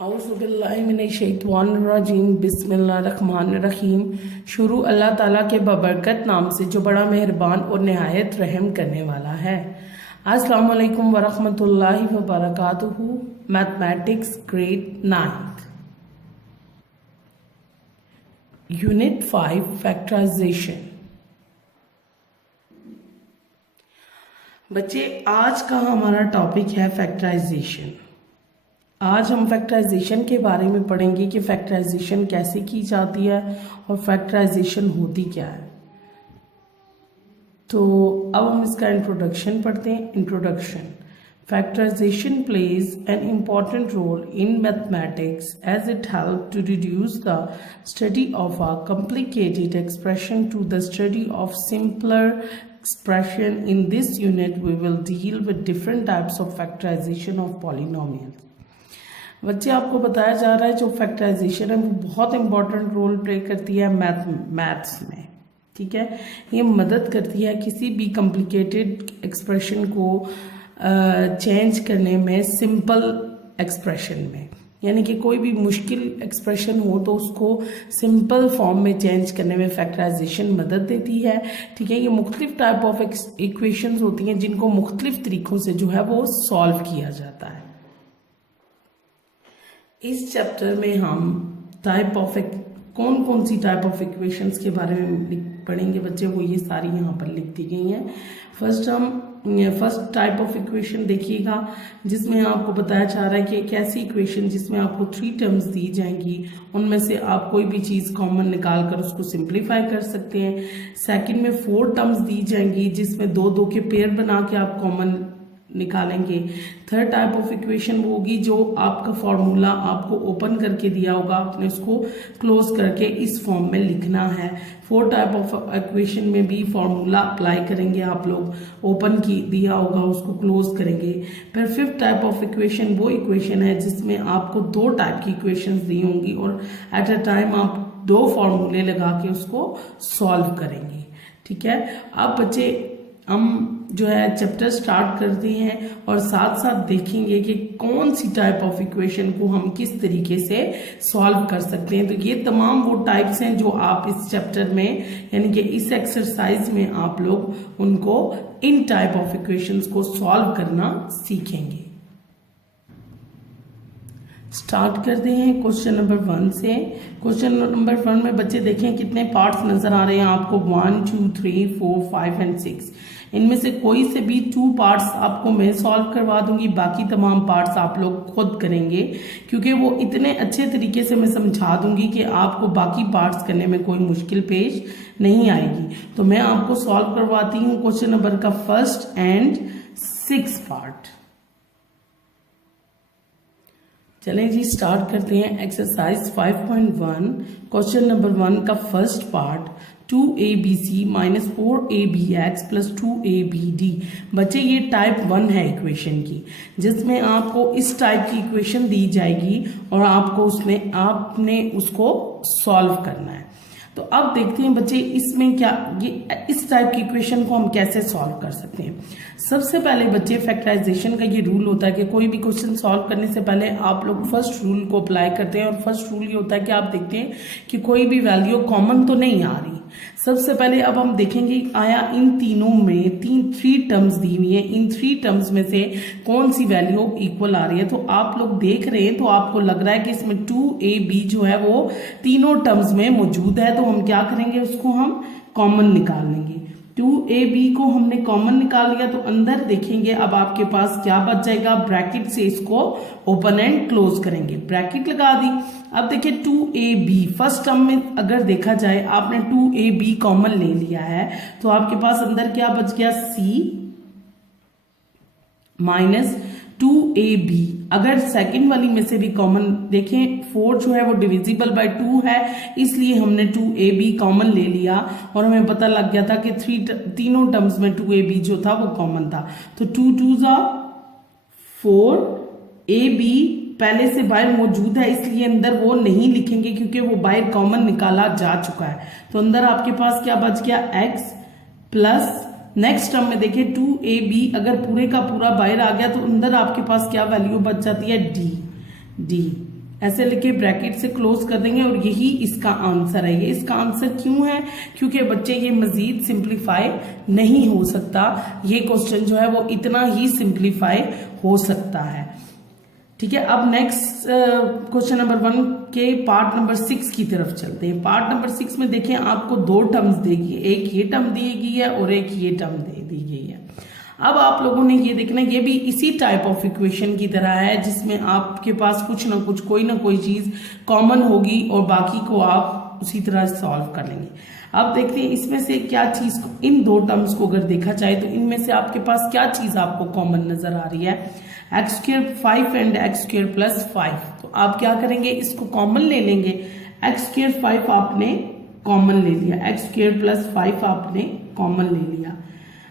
औज़ुबिल्लाहिमिनश्शैतानिर्रजीम बिस्मिल्लाहिर्रहमानिर्रहीम। शुरू अल्लाह ताला के बबरकत नाम से जो बड़ा मेहरबान और नहायत रहम करने वाला है। अस्सलाम वालेकुम वरहमतुल्लाहि वबरकातुहू। Mathematics grade 9 unit 5 factorisation. बच्चे आज का हमारा टॉपिक है फैक्टराइजेशन। आज हम फैक्टराइजेशन के बारे में पढ़ेंगे कि फैक्टराइजेशन कैसे की जाती है और फैक्टराइजेशन होती क्या है। तो अब हम इसका इंट्रोडक्शन पढ़ते हैं। Introduction. Factorisation plays an important role in mathematics as it help to reduce the study of a complicated expression to the study of simpler expression. In this unit we will deal with different types of factorization of polynomials. बच्चे आपको बताया जा रहा है जो factorisation है वो बहुत इंपॉर्टेंट रोल प्ले करती है मैथ्स में। ठीक है, ये मदद करती है किसी भी कॉम्प्लिकेटेड एक्सप्रेशन को चेंज करने में सिंपल एक्सप्रेशन में, यानी कि कोई भी मुश्किल एक्सप्रेशन हो तो उसको सिंपल फॉर्म में चेंज करने में फैक्टराइजेशन मदद देती है। ठीक है, ये मुख्तलिफ टाइप ऑफ इक्वेशंस होती हैं जिनको मुख्तलिफ तरीकों से जो है वो सॉल्व किया जाता है। इस चैप्टर में हम कौन कौन सी टाइप ऑफ इक्वेशंस के बारे में पढ़ेंगे बच्चे, वो ये सारी यहाँ पर लिख दी गई हैं। फर्स्ट टाइप ऑफ इक्वेशन देखिएगा जिसमें आपको बताया जा रहा है कि एक ऐसी इक्वेशन जिसमें आपको 3 टर्म्स दी जाएंगी, उनमें से आप कोई भी चीज कॉमन निकाल कर उसको सिंप्लीफाई कर सकते हैं। सेकंड में 4 टर्म्स दी जाएंगी जिसमें 2-2 के पेयर बना के आप कॉमन निकालेंगे। थर्ड टाइप ऑफ इक्वेशन वो होगी जो आपका फॉर्मूला आपको ओपन करके दिया होगा, आपने उसको क्लोज करके इस फॉर्म में लिखना है। फोर्थ टाइप ऑफ इक्वेशन में भी फॉर्मूला अप्लाई करेंगे आप लोग, ओपन की दिया होगा उसको क्लोज करेंगे। फिर फिफ्थ टाइप ऑफ इक्वेशन वो इक्वेशन है जिसमें आपको 2 टाइप की इक्वेशंस दी होंगी और एट अ टाइम आप 2 फॉर्मूले लगा के उसको सॉल्व करेंगे। ठीक है, अब बच्चे हम जो है चैप्टर स्टार्ट करते हैं और साथ साथ देखेंगे कि कौन सी टाइप ऑफ इक्वेशन को हम किस तरीके से सॉल्व कर सकते हैं। तो ये तमाम वो टाइप्स हैं जो आप इस चैप्टर में यानी कि इस एक्सरसाइज में आप लोग उनको इन टाइप ऑफ इक्वेशंस को सॉल्व करना सीखेंगे। स्टार्ट करते हैं क्वेश्चन नंबर 1 से। क्वेश्चन नंबर 1 में बच्चे देखें कितने पार्ट्स नजर आ रहे हैं आपको, 1 2 3 4 5 एंड 6। इनमें से कोई से भी 2 पार्ट्स आपको मैं सॉल्व करवा दूंगी, बाकी तमाम पार्ट्स आप लोग खुद करेंगे क्योंकि वो इतने अच्छे तरीके से मैं समझा दूंगी कि आपको बाकी पार्ट्स करने में कोई मुश्किल पेश नहीं आएगी। तो मैं आपको सॉल्व करवाती हूँ क्वेश्चन नंबर का 1st एंड 6th पार्ट। चलें जी स्टार्ट करते हैं। एक्सरसाइज 5.1 क्वेश्चन नंबर 1 का first part, 2abc minus 4abx plus 2abd। बच्चे ये टाइप 1 है इक्वेशन की, जिसमें आपको इस टाइप की इक्वेशन दी जाएगी और आपने उसको सॉल्व करना है। तो अब देखते हैं बच्चे इसमें क्या इस टाइप की इक्वेशन को हम कैसे सॉल्व कर सकते हैं। सबसे पहले बच्चे फैक्टराइजेशन का ये रूल होता है कि कोई भी क्वेश्चन सॉल्व करने से पहले आप लोग फर्स्ट रूल को अप्लाई करते हैं और फर्स्ट रूल ये होता है कि आप देखते हैं कि कोई भी वैल्यू कॉमन तो नहीं आ रही। सबसे पहले अब हम देखेंगे आया इन तीनों में 3 टर्म्स दी हुई है, इन 3 टर्म्स में से कौन सी वैल्यू इक्वल आ रही है। तो आप लोग देख रहे हैं तो आपको लग रहा है कि इसमें 2ab जो है वो तीनों टर्म्स में मौजूद है। तो हम क्या करेंगे, उसको हम कॉमन निकाल लेंगे। 2ab को हमने कॉमन निकाल लिया तो अंदर देखेंगे अब आपके पास क्या बच जाएगा, ब्रैकेट से इसको ओपन एंड क्लोज करेंगे, ब्रैकेट लगा दी। अब देखिए 2ab फर्स्ट टर्म में अगर देखा जाए आपने 2ab कॉमन ले लिया है तो आपके पास अंदर क्या बच गया, c माइनस 2ab। अगर सेकंड वाली में से भी कॉमन देखें, 4 जो है वो डिविजिबल बाय 2 है, इसलिए हमने 2ab कॉमन ले लिया और हमें पता लग गया था कि तीनों टर्म्स में 2ab जो था वो कॉमन था। तो 2 2 4, ab पहले से बाहर मौजूद है इसलिए अंदर वो नहीं लिखेंगे क्योंकि वो बाहर कॉमन निकाला जा चुका है। तो अंदर आपके पास क्या बच गया, x प्लस नेक्स्ट टर्म में देखिए 2ab अगर पूरे का पूरा बाहर आ गया तो अंदर आपके पास क्या वैल्यू बच जाती है, d। ऐसे लिखे ब्रैकेट से क्लोज कर देंगे और यही इसका आंसर है। ये इसका आंसर क्यों है? क्योंकि बच्चे ये मजीद सिंप्लीफाई नहीं हो सकता, ये क्वेश्चन जो है वो इतना ही सिंप्लीफाई हो सकता है। ठीक है, अब नेक्स्ट क्वेश्चन नंबर 1 के पार्ट नंबर 6 की तरफ चलते हैं। पार्ट नंबर 6 में देखें आपको 2 टर्म्स देगी, एक ये टर्म दी गई है और एक ये टर्म दी गई है। अब आप लोगों ने ये देखना, ये भी इसी टाइप ऑफ इक्वेशन की तरह है जिसमें आपके पास कुछ ना कुछ कोई ना कोई चीज कॉमन होगी और बाकी को आप उसी तरह सॉल्व कर लेंगे। अब देखते हैं इसमें से क्या चीज, इन 2 टर्म्स को अगर देखा जाए तो इनमें से आपके पास क्या चीज आपको कॉमन नजर आ रही है? X square 5 and x square plus 5। तो आप क्या करेंगे, इसको कॉमन ले लेंगे। एक्स स्क्वायर 5 आपने कॉमन ले लिया, एक्स स्क्वायर प्लस 5 आपने कॉमन ले लिया।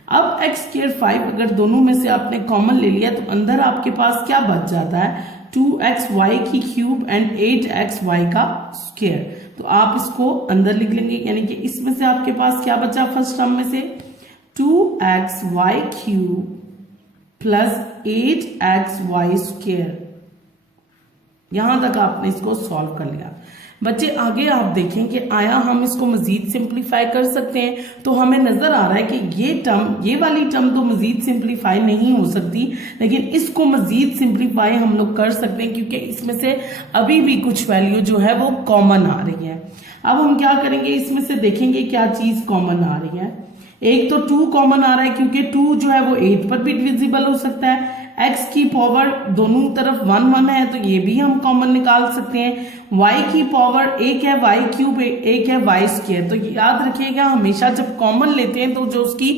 अब एक्स स्क्वायर 5 अगर दोनों में से आपने कॉमन ले लिया तो अंदर आपके पास क्या बच जाता है? 2xy की क्यूब एंड 8xy का स्क्वायर। तो आप इसको अंदर लिख लेंगे, यानी कि इसमें से आपके पास क्या बचा फर्स्ट टर्म में से? 2xy cube plus 8xy square. यहां तक आपने इसको सॉल्व कर लिया। बच्चे आगे आप देखें कि आया हम इसको मजीद सिंप्लीफाई कर सकते हैं, तो हमें नजर आ रहा है कि ये टर्म, ये वाली टर्म तो मजीद सिंप्लीफाई नहीं हो सकती, लेकिन इसको मजीद सिंप्लीफाई हम लोग कर सकते हैं क्योंकि इसमें से अभी भी कुछ वैल्यू जो है वो कॉमन आ रही है। अब हम क्या करेंगे, इसमें से देखेंगे क्या चीज कॉमन आ रही है। एक तो 2 कॉमन आ रहा है क्योंकि 2 जो है वो 8 पर भी डिविजिबल हो सकता है। x की पावर दोनों तरफ 1 1 है तो ये भी हम कॉमन निकाल सकते हैं। y की पावर एक है y क्यूब, एक है y स्क्वायर। तो याद रखिएगा हमेशा जब कॉमन लेते हैं तो जो उसकी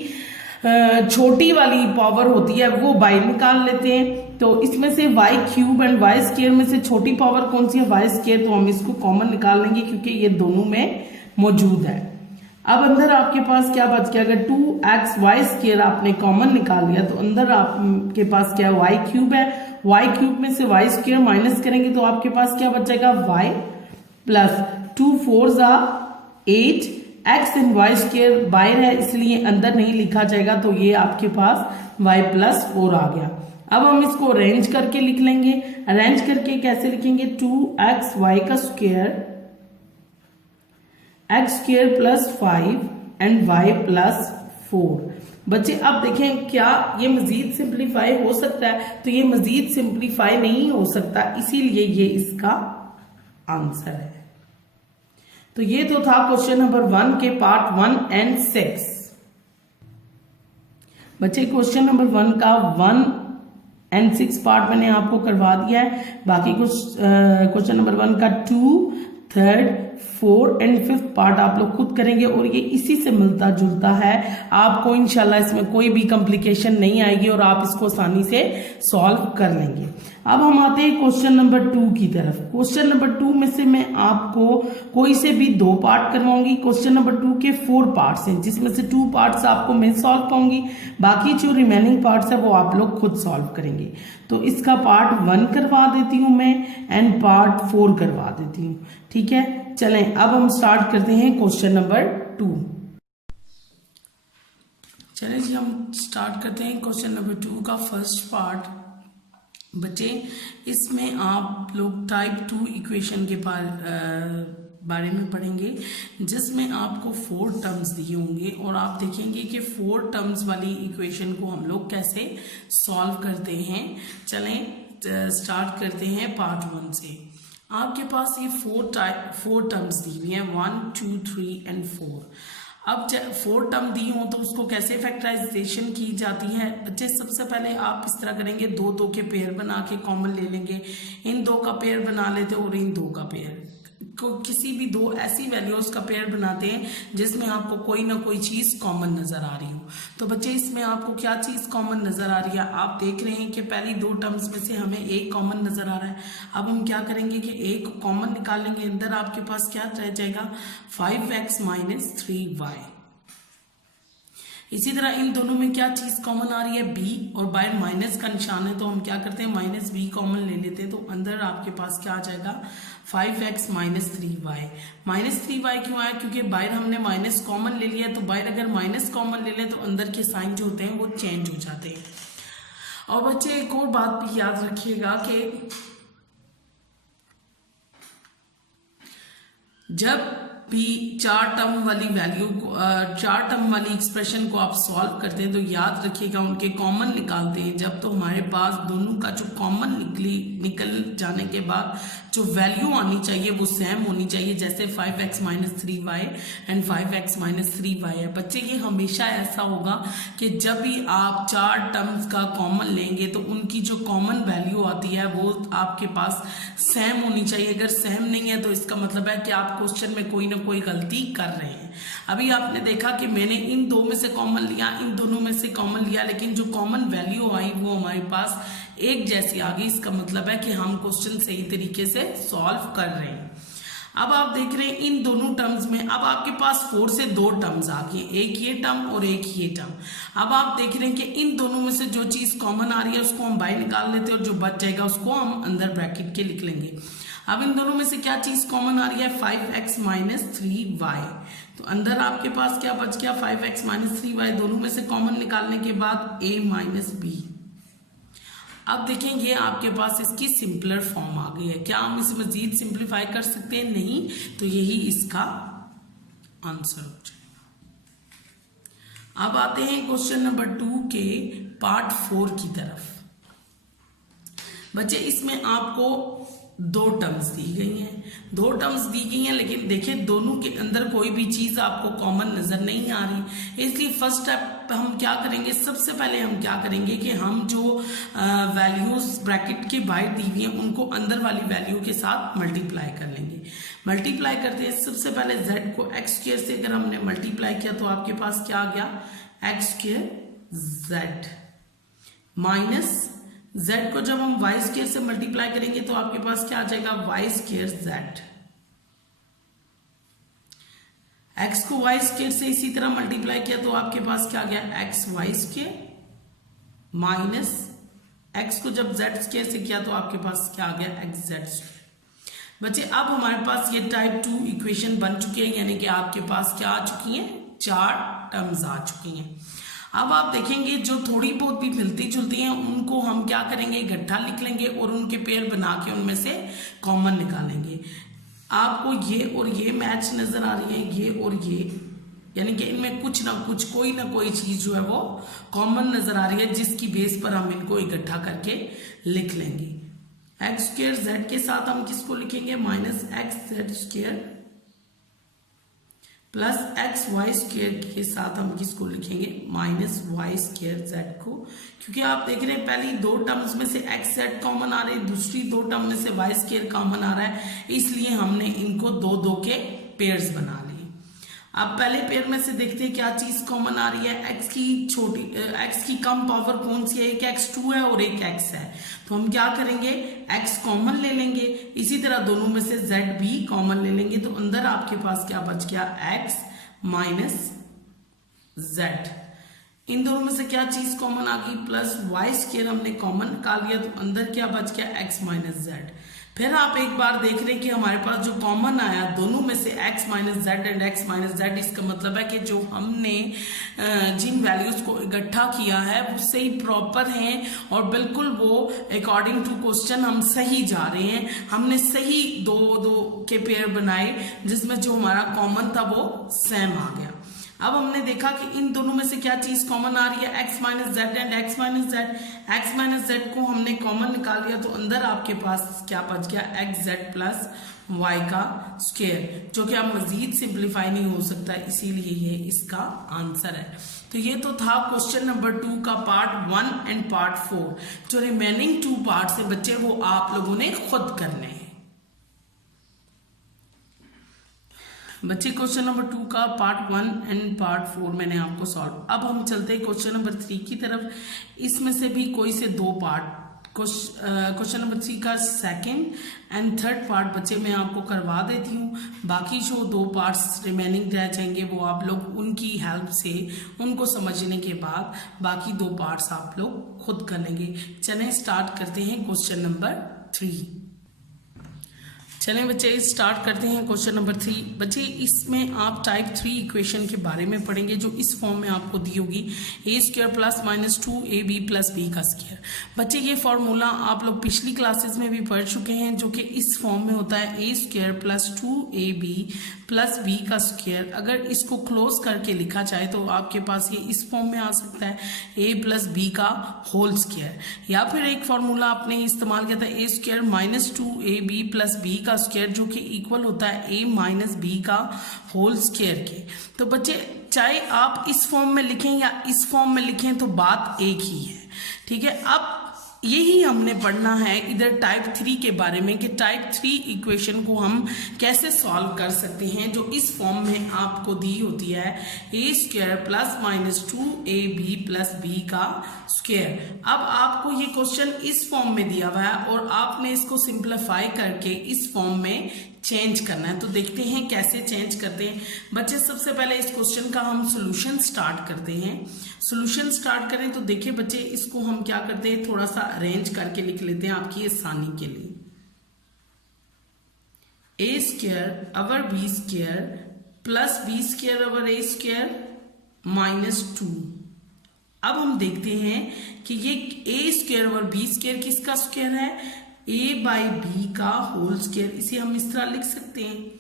छोटी वाली पावर होती है वो बाय निकाल लेते हैं। तो इसमें से y cube and y square में से छोटी पावर कौन सी है? y square. तो हम इसको कॉमन निकाल लेंगे क्योंकि ये दोनों में मौजूद है। अब अंदर आपके पास क्या बच गया? अगर 2xy स्क्वायर आपने कॉमन निकाल लिया तो अंदर आपके पास क्या y क्यूब है। y क्यूब में से y स्क्वायर माइनस करेंगे तो आपके पास क्या बचेगा? y plus 2 4 8, x and y square बाहर है इसलिए अंदर नहीं लिखा जाएगा, तो ये आपके पास y प्लस 4 आ गया। अब हम इसको अरेंज करके लिख लेंगे। अरेंज करके कैसे लिखेंगे? 2xy का square, x square plus 5 and y plus 4। बच्चे अब देखें क्या ये मजीद सिंप्लीफाई हो सकता है? तो ये मजीद सिंप्लीफाई नहीं हो सकता, इसीलिए ये इसका आंसर है। तो ये तो था क्वेश्चन नंबर 1 के पार्ट 1 एंड 6। बच्चे क्वेश्चन नंबर 1 का 1 एंड 6 पार्ट मैंने आपको करवा दिया है। बाकी कुछ क्वेश्चन नंबर 1 का 2, 3, 4 एंड 5 पार्ट आप लोग खुद करेंगे और ये इसी से मिलता जुलता है। आपको इंशाल्लाह इसमें कोई भी कॉम्प्लिकेशन नहीं आएगी और आप इसको आसानी से सॉल्व कर लेंगे। अब हम आते हैं क्वेश्चन नंबर 2 की तरफ। क्वेश्चन नंबर 2 में से मैं आपको कोई से भी 2 पार्ट करवाऊंगी। क्वेश्चन नंबर 2 के 4 पार्ट्स हैं जिसमें से 2 पार्ट्स आपको मैं सॉल्व करूंगी, बाकी जो रिमेनिंग पार्ट्स है वो आप लोग खुद सॉल्व करेंगे। तो इसका पार्ट 1 करवा देती हूं मैं एंड पार्ट 4 करवा देती हूँ। ठीक है, चलें अब हम स्टार्ट करते हैं क्वेश्चन नंबर 2। चलें जी हम स्टार्ट करते हैं क्वेश्चन नंबर 2 का फर्स्ट पार्ट। बच्चे इसमें आप लोग टाइप 2 इक्वेशन के बारे में पढ़ेंगे जिसमें आपको 4 टर्म्स दिए होंगे और आप देखेंगे कि 4 टर्म्स वाली इक्वेशन को हम लोग कैसे सॉल्व करते हैं। चलें स्टार्ट करते हैं पार्ट 1 से। आपके पास ये 4 टर्म्स दी हुई हैं 1 2 3 एंड 4। अब 4 टर्म दी हो तो उसको कैसे फैक्टराइजेशन की जाती है? बच्चे सबसे पहले आप इस तरह करेंगे, 2 के पेयर बना के कॉमन ले लेंगे। इन 2 का पेयर बना लेते और इन 2 का पेयर को किसी भी 2 ऐसी वैल्यूज का पेयर बनाते हैं जिसमें आपको कोई ना कोई चीज कॉमन नजर आ रही हो। तो बच्चे इसमें आपको क्या चीज कॉमन नजर आ रही है? आप देख रहे हैं कि पहली 2 टर्म्स में से हमें एक कॉमन नजर आ रहा है। अब हम क्या करेंगे कि एक कॉमन निकालेंगे। अंदर आपके पास क्या रह जाएगा? 5x minus 3y। इसी तरह इन दोनों में क्या चीज कॉमन आ रही है? b, और बाहर माइनस का निशान है तो हम क्या करते हैं माइनस b कॉमन ले लेते हैं। तो अंदर आपके पास क्या आ जाएगा? 5x minus 3y। Minus 3y क्यों आया? क्योंकि बाहर हमने माइनस कॉमन ले लिया, तो बाहर अगर माइनस कॉमन ले लें तो अंदर के साइन जो होते हैं वो चेंज हो जाते हैं। और बच्चे एक और बात भी याद रखिएगा कि जब भी चार टर्म वाली वैल्यू को चार टर्म वाली एक्सप्रेशन को आप सॉल्व करते हैं तो याद रखिएगा उनके कॉमन निकालते हैं जब, तो हमारे पास दोनों का जो कॉमन निकल जाने के बाद जो वैल्यू आनी चाहिए वो सेम होनी चाहिए, जैसे 5x minus 3y and 5x minus 3y है। बच्चे ये हमेशा ऐसा होगा कि जब भी आप चार टर्म्स का कॉमन लेंगे तो उनकी जो कॉमन वैल्यू आती है वो आपके पास सेम होनी चाहिए। अगर सेम नहीं है तो इसका मतलब है कि आप क्वेश्चन में कोई ना कोई गलती कर रहे हैं। अभी आपने देखा कि मैंने इन दो में से कॉमन लिया, इन दोनों में से कॉमन लिया, लेकिन जो कॉमन वैल्यू आई वो हमारे पास एक जैसी आ गई। इसका मतलब है कि हम क्वेश्चन सही तरीके से सॉल्व कर रहे हैं। अब आप देख रहे हैं इन दोनों टर्म्स में अब आपके पास 4 से 2 टर्म्स आ गई, एक ये टर्म और एक ये टर्म। अब आप देख रहे हैं कि इन दोनों में से जो चीज कॉमन आ रही है उसको हम बाहर निकाल लेते हैं और जो बच जाएगा उसको हम अंदर ब्रैकेट के लिख लेंगे। अब इन दोनों में से क्या चीज कॉमन आ रही है, 5x माइनस 3y। तो अंदर आपके पास क्या बच गया, 5x माइनस 3y। दोनों में से कॉमन निकालने के बाद a माइनस b। अब देखें ये आपके पास इसकी सिंपलर फॉर्म आ गई है। क्या हम इसे मजीद सिंप्लीफाई कर सकते हैं? नहीं, तो यही इसका आंसर हो जाएगा। अब आते हैं क्वेश्चन नंबर 2 के पार्ट 4 की तरफ। बच्चे इसमें आपको 2 टर्म्स दी गई हैं, 2 टर्म्स दी गई हैं, लेकिन देखिए दोनों के अंदर कोई भी चीज आपको कॉमन नजर नहीं आ रही। इसलिए फर्स्ट स्टेप हम क्या करेंगे, सबसे पहले हम क्या करेंगे कि हम जो वैल्यूज ब्रैकेट के बाहर दी हुई हैं उनको अंदर वाली वैल्यू के साथ मल्टीप्लाई कर लेंगे। मल्टीप्लाई करते हैं, सबसे पहले z को x स्क्वायर से अगर हमने मल्टीप्लाई किया तो आपके पास क्या आ गया, x square z minus z को जब हम y स्क्वायर से मल्टीप्लाई करेंगे तो आपके पास क्या आ जाएगा, y स्क्वायर z। x को y स्क्वायर से इसी तरह मल्टीप्लाई किया तो आपके पास क्या आ गया, x y square minus x को जब z स्क्वायर से किया तो आपके पास क्या आ गया, x z स्क्वायर। बच्चे अब हमारे पास ये टाइप 2 इक्वेशन बन चुकी है, यानी कि आपके पास क्या आ चुकी है, 4 टर्म्स आ चुकी हैं। अब आप देखेंगे जो थोड़ी बहुत भी मिलती जुलती हैं उनको हम क्या करेंगे, इकट्ठा लिख लेंगे और उनके पेयर बना के उनमें से कॉमन निकालेंगे। आपको ये और ये मैच नजर आ रही है, ये और ये, यानी कि इनमें कुछ ना कुछ कोई ना कोई चीज जो है वो कॉमन नजर आ रही है, जिसकी बेस पर हम इनको इकट्ठा करके लिख लेंगे। एक्स स्क्वायर जेड के साथ हम किसको लिखेंगे, minus X Z square plus X Y square के साथ हम किसको लिखेंगे, माइनस वाई स्क्वायर जेड को। क्योंकि आप देख रहे हैं पहली 2 टर्म्स में से एक्स जेड कॉमन आ रहे हैं, दूसरी 2 टर्म में से वाई स्क्वायर कॉमन आ रहा है, इसलिए हमने इनको 2-2 के पेयर्स बना लिए। अब पहले पेयर में से देखते हैं क्या चीज कॉमन आ रही है, एक्स की कम पावर कौन सी है, एक x2 है और एक x है, तो हम क्या करेंगे, x कॉमन ले लेंगे। इसी तरह दोनों में से z भी कॉमन ले लेंगे, तो अंदर आपके पास क्या बच गया, x माइनस z। इन दोनों में से क्या चीज कॉमन आ गई, प्लस वाई स्क्वायर हमने कॉमन निकाल लिया, तो अंदर क्या बच गया, x माइनस z। फिर आप एक बार देख रहे हैं कि हमारे पास जो कॉमन आया दोनों में से x minus Z and x minus Z, इसका मतलब है कि जो हमने जिन वैल्यूज को इकट्ठा किया है वो सही प्रॉपर हैं और बिल्कुल वो अकॉर्डिंग टू क्वेश्चन हम सही जा रहे हैं। हमने सही 2-2 के पेयर बनाए जिसमें जो हमारा कॉमन था वो सेम आ गया। अब हमने देखा कि इन दोनों में से क्या चीज कॉमन आ रही है, x minus Z and x minus Z. x minus Z को हमने कॉमन निकाल लिया, तो अंदर आपके पास क्या बच गया, एक्स जेड प्लस वाई का स्क्वायर, जो कि अब मजीद सिंप्लीफाई नहीं हो सकता, इसीलिए ये इसका आंसर है। तो ये तो था क्वेश्चन नंबर 2 का पार्ट 1 एंड पार्ट 4। जो रिमेनिंग 2 पार्ट्स है बच्चे वो आप लोगों ने खुद करने हैं। बच्चे क्वेश्चन नंबर 2 का पार्ट 1 एंड पार्ट 4 मैंने आपको सॉल्व। अब हम चलते हैं क्वेश्चन नंबर 3 की तरफ। इसमें से भी कोई से 2 पार्ट, क्वेश्चन नंबर 3 का 2nd एंड 3rd पार्ट बच्चे मैं आपको करवा देती हूँ। बाकी जो 2 पार्ट्स रिमेनिंग रह जाएंगे वो आप लोग उनकी हेल्प से उनको समझने के बाद बाकी 2 पार्ट्स आप लोग खुद कर लेंगे। चलें स्टार्ट करते हैं क्वेश्चन नंबर 3। चलें बच्चे स्टार्ट करते हैं क्वेश्चन नंबर 3। बच्चे इसमें आप टाइप 3 इक्वेशन के बारे में पढ़ेंगे जो इस फॉर्म में आपको दी होगी A square plus minus 2ab plus B का स्क्वायर। बच्चे ये फॉर्मूला आप लोग पिछली क्लासेस में भी पढ़ चुके हैं जो कि इस फॉर्म में होता है A square plus 2ab plus B का स्क्वायर। अगर इसको क्लोज करके लिखा जाए तो आपके पास ये इस फॉर्म में आ सकता है ए प्लस बी का होल स्क्वायर, या फिर एक फॉर्मूला आपने इस्तेमाल किया था A square minus 2ab plus B का स्क्वायर जो कि इक्वल होता है a माइनस बी का होल स्क्वायर के। तो बच्चे चाहे आप इस फॉर्म में लिखें या इस फॉर्म में लिखें तो बात एक ही है, ठीक है। अब यही हमने पढ़ना है इधर टाइप 3 के बारे में कि टाइप 3 इक्वेशन को हम कैसे सॉल्व कर सकते हैं जो इस फॉर्म में आपको दी होती है A square plus minus 2ab plus B का स्क्वायर। अब आपको ये क्वेश्चन इस फॉर्म में दिया हुआ है और आपने इसको सिंप्लीफाई करके इस फॉर्म में चेंज करना है। तो देखते हैं कैसे चेंज करते हैं। बच्चे सबसे पहले इस क्वेश्चन का हम सॉल्यूशन स्टार्ट करते हैं। सॉल्यूशन स्टार्ट करें तो देखिए बच्चे इसको हम क्या करते हैं, थोड़ा सा अरेंज करके लिख लेते हैं आपकी आसानी के लिए। A square over B square plus B square over A square minus 2। अब हम देखते हैं कि ये A square over B square किसका स्क्वायर है, ए बाई बी का होल स्क्वायर। इसे हम इस तरह लिख सकते हैं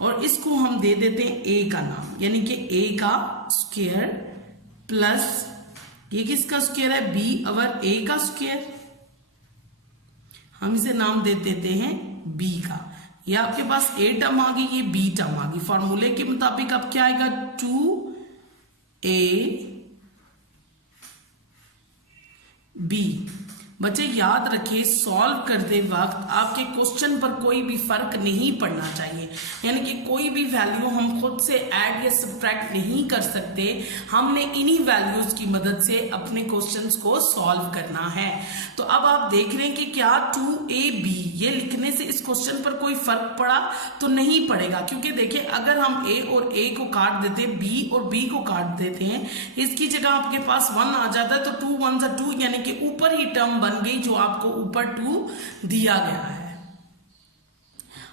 और इसको हम दे देते हैं ए का नाम, यानी कि ए का स्क्वायर प्लस ये किसका स्क्वायर है, बी अवर ए का स्क्वायर। हम इसे नाम दे देते हैं बी का। ये आपके पास ए टर्म आ गई, ये बी टर्म आ गई। फॉर्मूले के मुताबिक अब क्या आएगा, 2ab। बच्चे याद रखिए सॉल्व करते वक्त आपके क्वेश्चन पर कोई भी फर्क नहीं पड़ना चाहिए, यानी कि कोई भी वैल्यू हम खुद से ऐड या सब्ट्रैक्ट नहीं कर सकते। हमने इन्हीं वैल्यूज की मदद से अपने क्वेश्चंस को सॉल्व करना है। तो अब आप देख रहे हैं कि क्या 2ab ये लिखने से इस क्वेश्चन पर कोई फर्क पड़ा, तो नहीं पड़ेगा, क्योंकि देखिए अगर हम a और a को काट देते हैं, b और b को काट देते हैं, इसकी जगह आपके पास 1 आ जाता है, तो 2 1 2, यानी कि ऊपर ही टर्म बन गई जो आपको ऊपर 2 दिया गया है।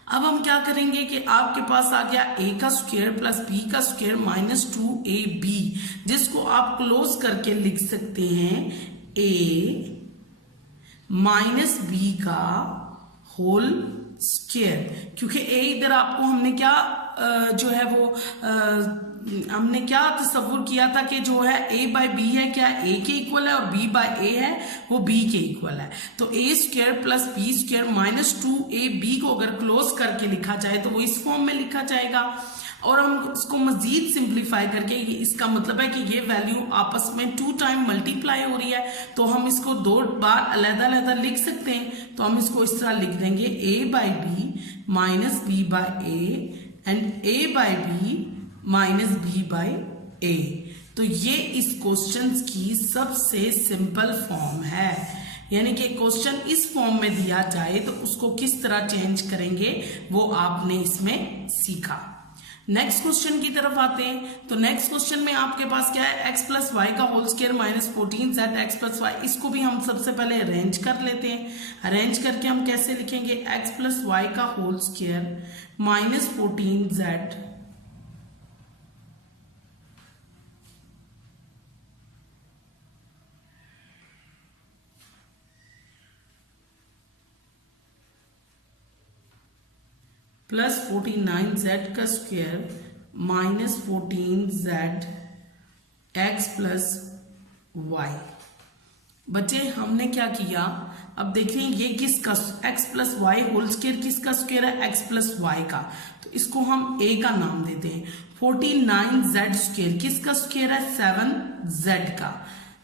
अब हम क्या करेंगे कि आपके पास आ गया a का स्क्वायर प्लस b का स्क्वायर माइनस 2ab, जिसको आप क्लोज करके लिख सकते हैं a माइनस b का होल स्क्वायर, क्योंकि a इधर आपको हमने क्या जो है वो हमने क्या तस्वुर किया था कि जो है a बाई बी है क्या a के इक्वल है और b बाई a है वो b के इक्वल है। तो a square plus b square minus 2ab को अगर क्लोज करके लिखा जाए तो वो इस फॉर्म में लिखा जाएगा। और हम इसको मजीद सिंप्लीफाई करके इसका मतलब है कि ये वैल्यू आपस में 2 टाइम मल्टीप्लाई हो रही है, तो हम इसको 2 बार अलग-अलग लिख सकते हैं। तो हम इसको इस तरह लिख देंगे a by B minus B by a and a by B minus B by a। तो ये इस क्वेश्चन की सबसे सिंपल फॉर्म है, यानी कि क्वेश्चन इस फॉर्म में दिया जाए तो उसको किस तरह चेंज करेंगे वो आपने इसमें सीखा। नेक्स्ट क्वेश्चन की तरफ आते हैं। तो नेक्स्ट क्वेश्चन में आपके पास क्या है, x प्लस वाई का whole square minus 14z x plus Y. इसको भी हम सबसे पहले अरेंज कर लेते हैं। अरेंज करके हम कैसे लिखेंगे, x प्लस वाई का whole square minus 14z plus 49z का square minus 14z x plus Y. बच्चे हमने क्या किया, अब देखें ये किसका x plus Y whole square किसका स्क्वायर है, x प्लस वाई का। तो इसको हम a का नाम देते हैं। 49z स्क्वायर किसका स्क्वायर है, 7z का।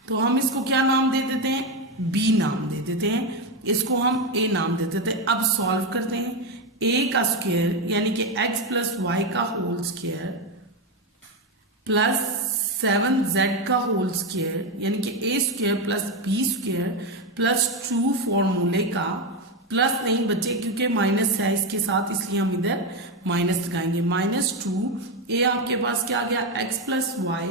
तो हम इसको क्या नाम दे देते हैं, b नाम दे देते हैं। इसको हम a नाम दे देते हैं। अब सॉल्व करते हैं। a का स्क्वायर यानी कि x प्लस वाई का होल स्क्वायर प्लस 7z का होल स्क्वायर यानी कि a square plus b square plus 2 फॉर्मूले का प्लस नहीं बच्चे, क्योंकि माइनस है इसके साथ, इसलिए हम इधर माइनस लगाएंगे। -2 ए आपके पास क्या आ गया x plus Y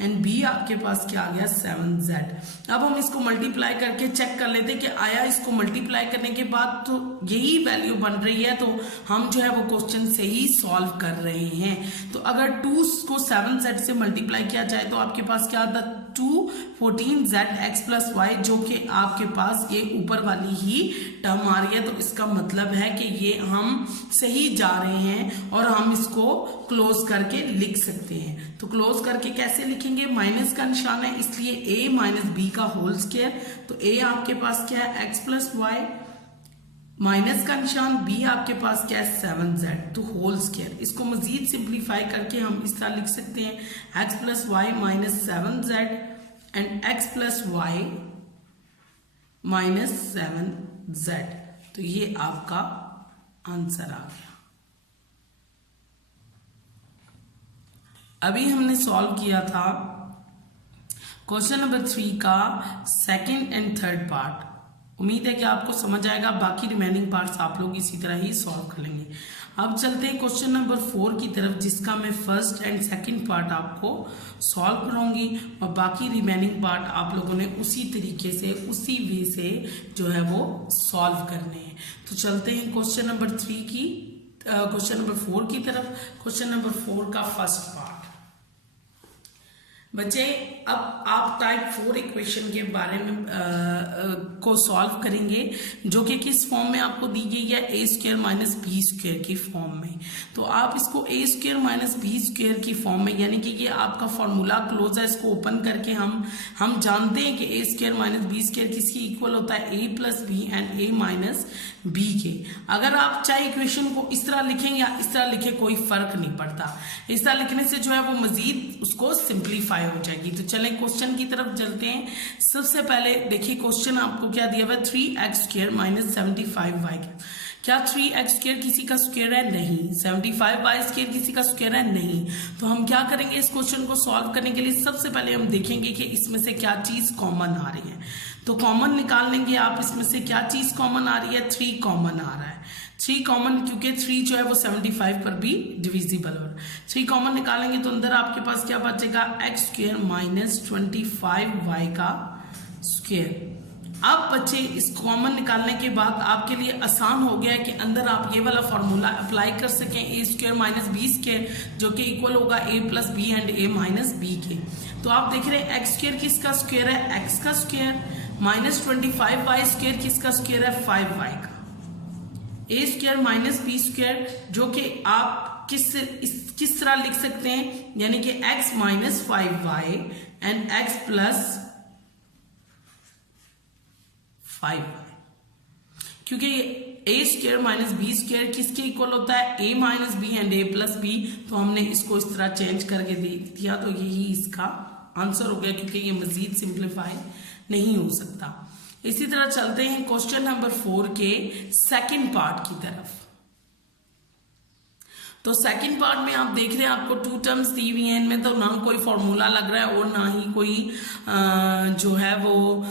and b आपके पास क्या आ गया 7z। अब हम इसको मल्टीप्लाई करके चेक कर लेते कि आया इसको मल्टीप्लाई करने के बाद तो यही वैल्यू बन रही है, तो हम जो है वो क्वेश्चन से ही सॉल्व कर रहे हैं। तो अगर 2 को 7z से मल्टीप्लाई किया जाए तो आपके पास क्या आता है 2 14z x प्लस वाई, जो कि आपके पास ये ऊपर वाली ही टर्म आ रही है। तो इसका मतलब है कि ये हम सही जा रहे हैं और हम इसको क्लोज करके लिख सकते हैं। तो क्लोज करके कैसे लिखेंगे, माइनस का निशान है इसलिए a माइनस बी का होल स्क्वायर। तो a आपके पास क्या है x प्लस वाई, माइनस का निशान, b आपके पास क्या है 7z तो होल स्क्वायर। इसको मजीद सिंप्लीफाई करके हम इस तरह लिख सकते हैं x plus Y minus 7z and x plus Y minus 7z। तो ये आपका आंसर आ गया। अभी हमने सॉल्व किया था क्वेश्चन नंबर 3 का सेकंड एंड थर्ड पार्ट। उम्मीद है कि आपको समझ आएगा, बाकी रिमेनिंग पार्ट्स आप लोग इसी तरह ही सॉल्व कर लेंगे। अब चलते हैं क्वेश्चन नंबर 4 की तरफ, जिसका मैं फर्स्ट एंड सेकंड पार्ट आपको सॉल्व कराऊंगी और बाकी रिमेनिंग पार्ट आप लोगों ने उसी तरीके से उसी वे से जो है वो सॉल्व करने हैं। तो चलते हैं क्वेश्चन नंबर 4 की तरफ। क्वेश्चन नंबर 4 का फर्स्ट पार्ट। बच्चे अब आप टाइप 4 इक्वेशन के बारे में को सॉल्व करेंगे, जो कि किस फॉर्म में आपको दी गई है, A square minus B square की फॉर्म में। तो आप इसको ए स्क्वायर माइनस बी स्क्वायर की फॉर्म में, यानी कि ये आपका फॉर्मूला क्लोज है, इसको ओपन करके हम जानते हैं कि A square minus B square किसकी इक्वल होता है, A plus B and A minus B के। अगर आप चाहे इक्वेशन को इस तरह लिखें या इस तरह लिखें कोई फर्क नहीं पड़ता, इस तरह लिखने से जो है वो मजीद उसको सिंप्लीफाई हो जाएगी। तो चलें क्वेश्चन की तरफ चलते हैं। सबसे पहले देखिए क्वेश्चन आपको क्या दिया हुआ है, 3x स्क्वायर माइनस 75y। क्या 3x स्क्वायर किसी का स्क्वायर है? नहीं। 75y स्क्वायर किसी का स्क्वायर है? नहीं। तो हम क्या करेंगे, इस क्वेश्चन को सॉल्व करने के लिए सबसे पहले हम देखेंगे कि इसमें से क्या चीज कॉमन आ रही है। तो कॉमन निकाल लेंगे आप, इसमें से क्या चीज कॉमन आ रही है, 3 कॉमन आ रहा है। 3 कॉमन, क्योंकि 3 जो है वो 75 पर भी डिविजिबल हो। 3 कॉमन निकालेंगे तो अंदर आपके पास क्या बचेगा, x स्क्वायर माइनस 25y का स्क्वायर। अब बच्चे इस कॉमन निकालने के बाद आपके लिए आसान हो गया है कि अंदर आप ये वाला फॉर्मूला अप्लाई कर सकें, A square minus B square, जो कि इक्वल होगा A plus B and A minus B के। तो आप देख रहे हैं एक्स स्क्वायर किसका स्क्वायर है, एक्स का स्क्वायर, माइनस 25y स्क्वायर किसका स्क्वायर है, 5y का। A square minus B square, जो कि आप किस तरह लिख सकते हैं, यानी कि x minus 5y and x plus 5y, क्योंकि A square minus B square किसके इक्वल होता है, a minus B and a plus B. तो हमने इसको इस तरह चेंज करके दे दिया, तो यही इसका आंसर हो गया, क्योंकि ये मजीद सिंप्लीफाई नहीं हो सकता। इसी तरह चलते हैं क्वेश्चन नंबर 4 के सेकंड पार्ट की तरफ। तो सेकंड पार्ट में आप देख रहे हैं आपको 2 टर्म्स दी हुई हैं, इनमें तो ना कोई फॉर्मूला लग रहा है और ना ही कोई जो है वो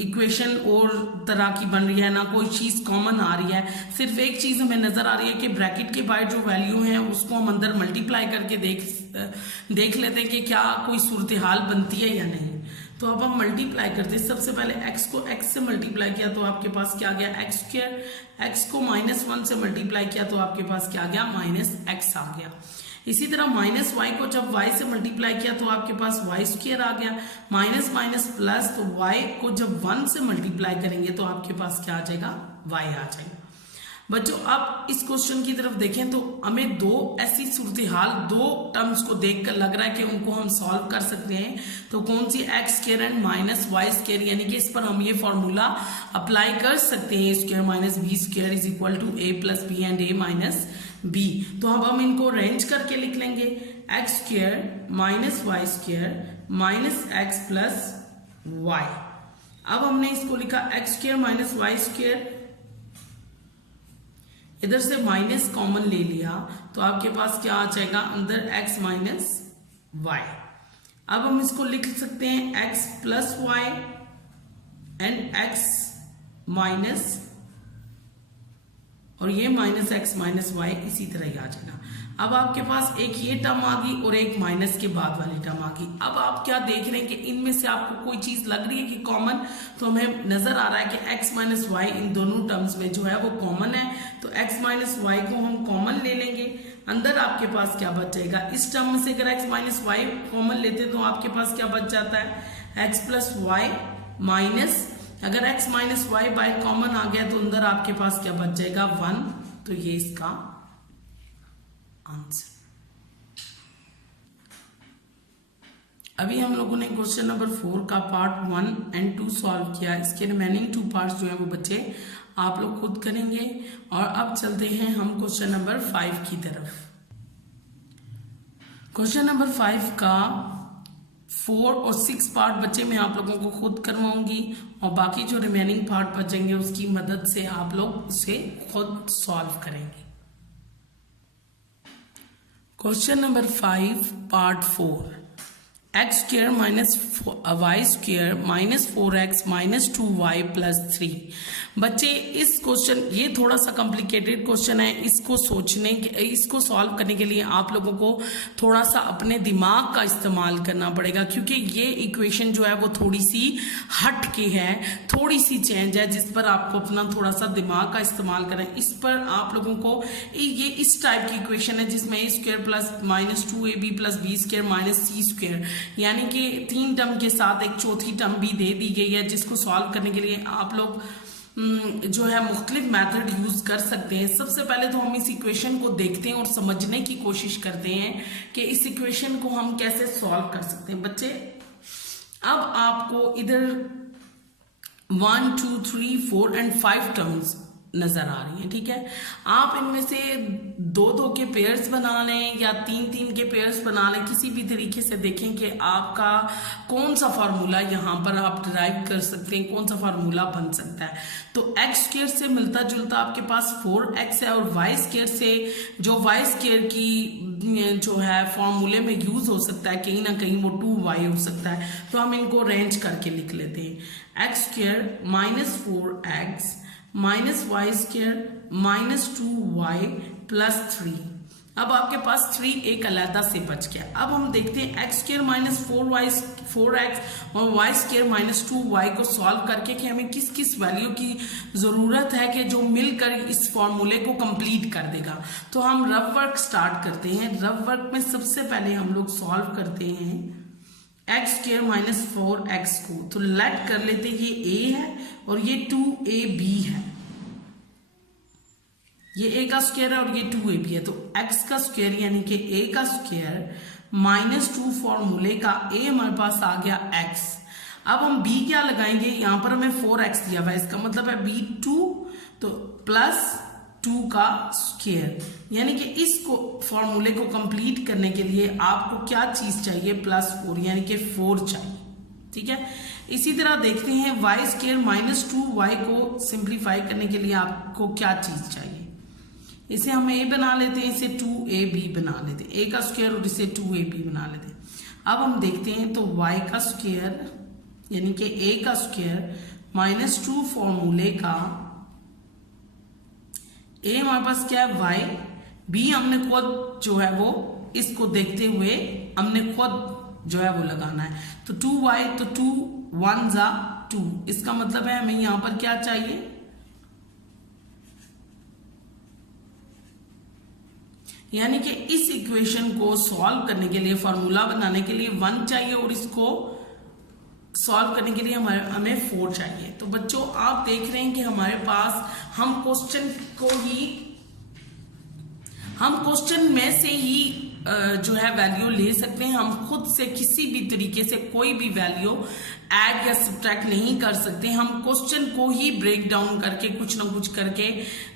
इक्वेशन और तरह की बन रही है, ना कोई चीज कॉमन आ रही है। सिर्फ एक चीज हमें नजर आ रही है कि ब्रैकेट के बाहर जो वैल्यू है उसको हम अंदर मल्टीप्लाई करके देख लेते हैं कि क्या कोई सूरत हाल बनती है या नहीं। तो अब हम मल्टीप्लाई करते हैं। सबसे पहले x को x से मल्टीप्लाई किया तो आपके पास क्या आ गया, x स्क्वायर। x को -1 से मल्टीप्लाई किया तो आपके पास क्या आ गया, -x आ गया। इसी तरह -y को जब y से मल्टीप्लाई किया तो आपके पास y स्क्वायर आ गया। माइनस माइनस प्लस, तो y को जब 1 से मल्टीप्लाई करेंगे तो आपके पास क्या आ जाएगा, y आ जाएगा। बच्चों अब इस क्वेश्चन की तरफ देखें तो हमें दो ऐसी सूरत हाल, दो टर्म्स को देखकर लग रहा है कि उनको हम सॉल्व कर सकते हैं। तो कौन सी, X square and minus Y square, यानी कि इस पर हम ये फॉर्मूला अप्लाई कर सकते हैं, A square minus B square is equal to A plus B and A minus B. तो अब हम इनको अरेंज करके लिख लेंगे, X square minus Y square minus X plus Y. अब हमने इसको लिखा X square minus Y square, इधर से माइनस कॉमन ले लिया तो आपके पास क्या आ जाएगा, अंदर x माइनस वाई। अब हम इसको लिख सकते हैं x plus Y and x minus और ये माइनस एक्स माइनस वाई इसी तरह ही आ जाएगा। अब आपके पास एक ये टर्म आ गई और एक माइनस के बाद वाली टर्म आ गई। अब आप क्या देख रहे हैं कि इनमें से आपको कोई चीज लग रही है कि कॉमन, तो हमें नजर आ रहा है कि एक्स माइनस वाई इन दोनों टर्म्स में जो है वो कॉमन है, तो एक्स माइनस वाई को हम कॉमन ले लेंगे। अंदर आपके पास क्या बचेगा, इस टर्म में से अगर एक्स माइनस वाई कॉमन लेते तो आपके पास क्या बच जाता है, एक्स प्लस वाई माइनस, अगर X minus Y by common आ गया तो अंदर आपके पास क्या बच जाएगा 1, तो ये इसका आंसर। अभी हम लोगों ने क्वेश्चन नंबर 4 का पार्ट 1 एंड 2 सॉल्व किया। इसके रिमेनिंग 2 पार्ट्स जो है वो बच्चे आप लोग खुद करेंगे। और अब चलते हैं हम क्वेश्चन नंबर 5 की तरफ। क्वेश्चन नंबर 5 का 4 और 6 पार्ट बच्चे मैं आप लोगों को खुद करवाऊंगी और बाकी जो रिमेनिंग पार्ट बचेंगे उसकी मदद से आप लोग उसे खुद सॉल्व करेंगे। Question number 5 part 4, X square minus Y square minus 4x minus 2y plus 3। बच्चे इस क्वेश्चन, ये थोड़ा सा कॉम्प्लिकेटेड क्वेश्चन है, इसको सोचने के, इसको सॉल्व करने के लिए आप लोगों को थोड़ा सा अपने दिमाग का इस्तेमाल करना पड़ेगा, क्योंकि ये इक्वेशन जो है वो थोड़ी सी हट के है, थोड़ी सी चेंज है, जिस पर आपको अपना थोड़ा सा दिमाग का इस्तेमाल करें। इस पर आप लोगों को ये इस टाइप की इक्वेशन है जिसमें a square plus minus 2ab plus b square minus c square, यानी कि 3 टर्म के साथ एक चौथी टर्म भी दे दी गई है, जिसको सॉल्व करने के लिए आप लोग जो है मुख्तलिफ मेथड यूज कर सकते हैं। सबसे पहले तो हम इस इक्वेशन को देखते हैं और समझने की कोशिश करते हैं कि इस इक्वेशन को हम कैसे सॉल्व कर सकते हैं। बच्चे अब आपको इधर 1 2 3 4 एंड 5 टर्म्स नजर आ रही है, ठीक है। आप इनमें से 2-2 के पेयर्स बना लें या 3-3 के पेयर्स बना लें, किसी भी तरीके से देखें कि आपका कौन सा फार्मूला यहाँ पर आप डिराइव कर सकते हैं, कौन सा फार्मूला बन सकता है। तो एक्स स्क्वायर से मिलता जुलता आपके पास 4x है और वाई स्क्वायर से जो वाई स्क्वायर की जो है फॉर्मूले में यूज हो सकता है, कहीं ना कहीं वो 2y हो सकता है, तो हम इनको अरेंज करके लिख लेते हैं। X square minus 4x minus Y square minus 2y plus 3। अब आपके पास 3 एक अलहदा से बच गया। अब हम देखते हैं एक्स स्क्वायर माइनस 4x और वाई स्क्वायर माइनस 2y को सॉल्व करके कि हमें किस किस वैल्यू की जरूरत है कि जो मिलकर इस फॉर्मूले को कंप्लीट कर देगा। तो हम रफ वर्क स्टार्ट करते हैं। रफ वर्क में सबसे पहले हम लोग सॉल्व करते हैं एक्स स्क्वायर माइनस 4x को, तो लेट कर लेते हैं ये a है और ये 2ab है, ये a का स्क्वायर है और ये 2ab है, तो x का स्क्वायर यानी कि a का स्क्वायर माइनस 2 फॉर्मूले का a हमारे पास आ गया x। अब हम b क्या लगाएंगे, यहां पर हमें 4x दिया हुआ है, इसका मतलब है b2 तो प्लस 2 का स्क्वायर, यानी कि इसको फॉर्मूले को कंप्लीट करने के लिए आपको क्या चीज चाहिए, प्लस 4 यानी कि 4 चाहिए, ठीक है। इसी तरह देखते हैं वाई स्क्वायर माइनस 2y को सिंप्लीफाई करने के लिए आपको क्या चीज चाहिए। इसे हम a बना लेते हैं, इसे 2ab बना लेते हैं, a का स्क्वायर और इसे 2ab बना लेते हैं। अब हम देखते हैं तो y का स्क्वायर यानी कि a का स्क्वायर माइनस 2 फॉर्मूले का a हमारे पास क्या है y, b हमने खुद जो है वो इसको देखते हुए हमने खुद जो है वो लगाना है, तो 2y तो 2 1 जा 2, इसका मतलब है हमें यहां पर क्या चाहिए, यानी कि इस इक्वेशन को सॉल्व करने के लिए, फॉर्मूला बनाने के लिए 1 चाहिए और इसको सॉल्व करने के लिए हमें 4 चाहिए। तो बच्चों आप देख रहे हैं कि हमारे पास हम क्वेश्चन में से ही जो है वैल्यू ले सकते हैं। हम खुद से किसी भी तरीके से कोई भी वैल्यू ऐड या सब्ट्रैक्ट नहीं कर सकते। हम क्वेश्चन को ही ब्रेक डाउन करके कुछ ना कुछ करके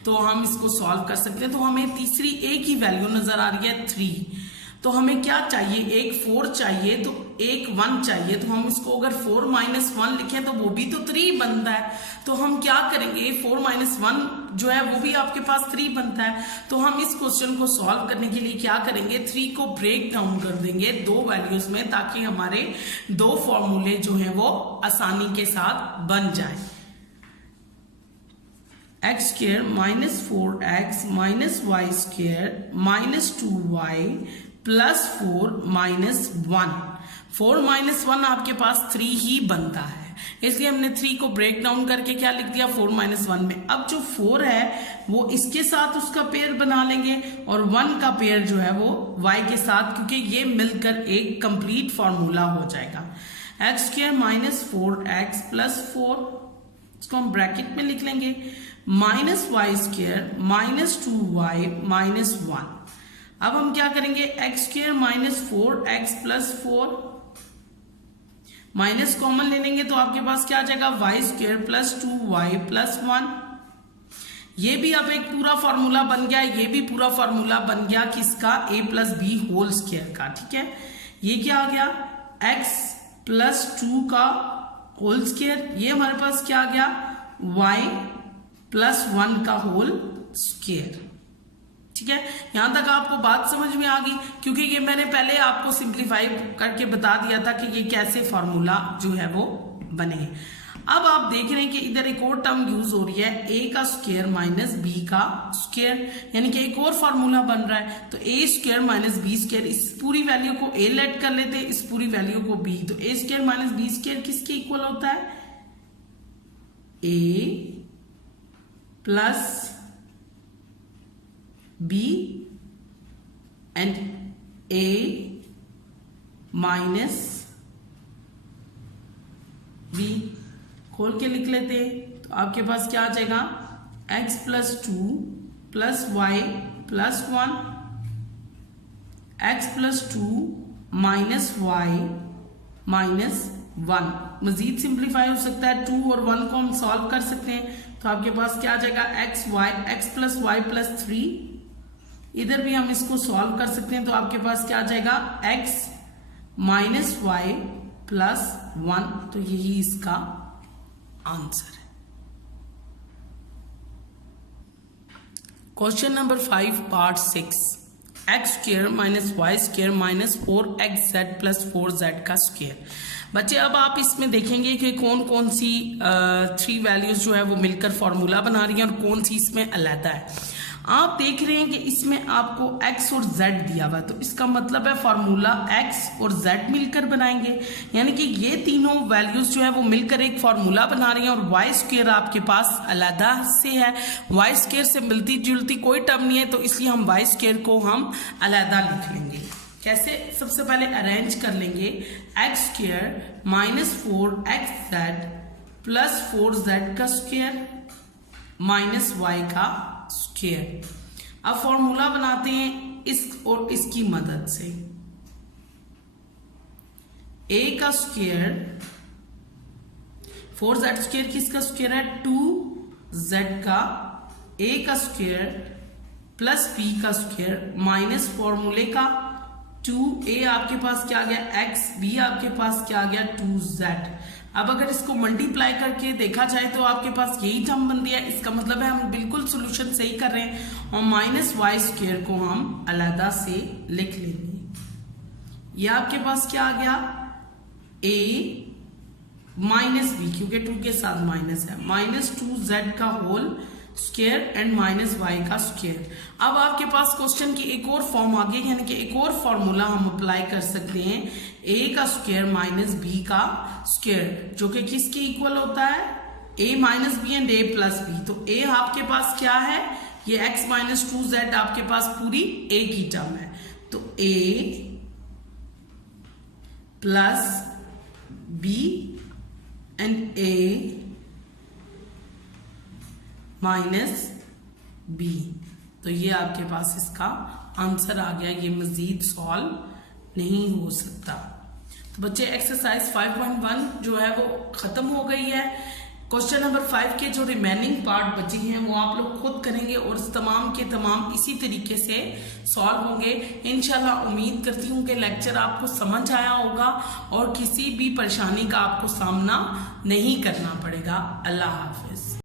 तो हम इसको सॉल्व कर सकते हैं। तो हमें तीसरी एक ही वैल्यू नजर आ रही है 3, तो हमें क्या चाहिए, एक 4 चाहिए तो एक 1 चाहिए, तो हम इसको अगर 4 माइनस 1 लिखें तो वो भी तो 3 बनता है। तो हम क्या करेंगे, 4 माइनस 1 जो है वो भी आपके पास 3 बनता है। तो हम इस क्वेश्चन को सॉल्व करने के लिए क्या करेंगे, 3 को ब्रेक डाउन कर देंगे 2 वैल्यूज में, ताकि हमारे 2 फॉर्मूले जो हैं वो आसानी के साथ बन जाए। X square minus 4x minus Y square minus 2y plus 4 minus 1। 4 minus 1 आपके पास 3 ही बनता है, इसलिए हमने 3 को ब्रेक डाउन करके क्या लिख दिया 4 माइनस 1 में। अब जो 4 है वो इसके साथ उसका पेयर बना लेंगे और 1 का पेयर जो है वो y के साथ, क्योंकि ये मिलकर एक कंप्लीट फॉर्मूला हो जाएगा। X square minus 4x plus 4, इसको हम ब्रैकेट में लिख लेंगे, minus Y square minus 2y minus 1। अब हम क्या करेंगे, X square minus 4x plus 4 minus common ले लेंगे तो आपके पास क्या आ जाएगा Y square plus 2y plus 1। ये भी अब एक पूरा फॉर्मूला बन गया, ये भी पूरा फॉर्मूला बन गया किसका, a plus B whole square का। ठीक है, ये क्या आ गया x प्लस 2 का होल स्क्र, ये हमारे पास क्या आ गया y प्लस 1 का होल स्क्र। ठीक है, यहां तक आपको बात समझ में आ गई, क्योंकि ये मैंने पहले आपको सिंप्लीफाई करके बता दिया था कि ये कैसे फॉर्मूला जो है वो बने। अब आप देख रहे हैं कि इधर एक और टर्म यूज हो रही है, a का स्क्वायर माइनस b का स्क्वायर, यानी कि एक और फॉर्मूला बन रहा है। तो a square minus b square, इस पूरी वैल्यू को a लेट कर लेते हैं, इस पूरी वैल्यू को b। तो a square minus b square किसके इक्वल होता है, a plus b and a minus b। खोल के लिख लेते हैं तो आपके पास क्या आ जाएगा, x plus 2 plus Y plus 1, x plus 2 minus Y minus 1। मजीद सिंप्लीफाई हो सकता है, 2 और 1 को हम सॉल्व कर सकते हैं तो आपके पास क्या आ जाएगा x प्लस वाई प्लस 3। इधर भी हम इसको सॉल्व कर सकते हैं तो आपके पास क्या आ जाएगा x माइनस वाई प्लस 1। तो यही इसका आंसर है। Question number 5 part 6, X square minus Y square minus 4xz plus 4z का स्क्र। बच्चे अब आप इसमें देखेंगे कि कौन कौन सी 3 वैल्यूज जो है वो मिलकर फॉर्मूला बना रही हैं और कौन सी इसमें अलहदा है। आप देख रहे हैं कि इसमें आपको x और z दिया हुआ, तो इसका मतलब है फॉर्मूला x और z मिलकर बनाएंगे, यानी कि ये तीनों वैल्यूज जो है वो मिलकर एक फॉर्मूला बना रही हैं। और y स्क्वायर आपके पास अलहदा से है, y स्क्वायर से मिलती जुलती कोई टर्म नहीं है, तो इसलिए हम y स्क्वायर को हम अलहदा लिख लेंगे। कैसे, सबसे पहले अरेंज कर लेंगे, X square minus 4xz plus 4z का स्क्वायर माइनस y का स्क्वायर। अब फॉर्मूला बनाते हैं इस और इसकी मदद से। a का स्क्वायर 4z स्क्वायर किसका स्क्वायर है, 2z का, a का स्क्वायर प्लस b का स्क्वायर माइनस फॉर्मूले का 2a आपके पास क्या आ गया x, b आपके पास क्या आ गया 2z। अब अगर इसको मल्टीप्लाई करके देखा जाए तो आपके पास यही टर्म बन दिया, इसका मतलब है हम बिल्कुल सोल्यूशन सही कर रहे हैं। और माइनस वाई स्क्वायर को हम अलहदा से लिख लेंगे। ये आपके पास क्या आ गया, a माइनस b, क्योंकि 2 के साथ माइनस है, माइनस 2z का whole square and minus Y का स्क्वायर। अब आपके पास क्वेश्चन की एक और फॉर्म आ गई, यानी कि एक और फॉर्मूला हम अप्लाई कर सकते हैं, a का स्क्वायर माइनस b का स्क्वायर, जो कि किसके इक्वल होता है, a minus B and a plus B. तो a आपके पास क्या है, ये x माइनस 2z आपके पास पूरी a की टर्म है, तो a plus b and a minus b। तो ये आपके पास इसका आंसर आ गया, ये मजीद सॉल्व नहीं हो सकता। तो बच्चे एक्सरसाइज 5.1 जो है वो खत्म हो गई है। क्वेश्चन नंबर 5 के जो रिमेनिंग पार्ट बचे हैं वो आप लोग खुद करेंगे और तमाम के तमाम इसी तरीके से सॉल्व होंगे। इंशाल्लाह उम्मीद करती हूँ कि लेक्चर आपको समझ आया होगा और किसी भी परेशानी का आपको सामना नहीं करना पड़ेगा। अल्लाह हाफिज।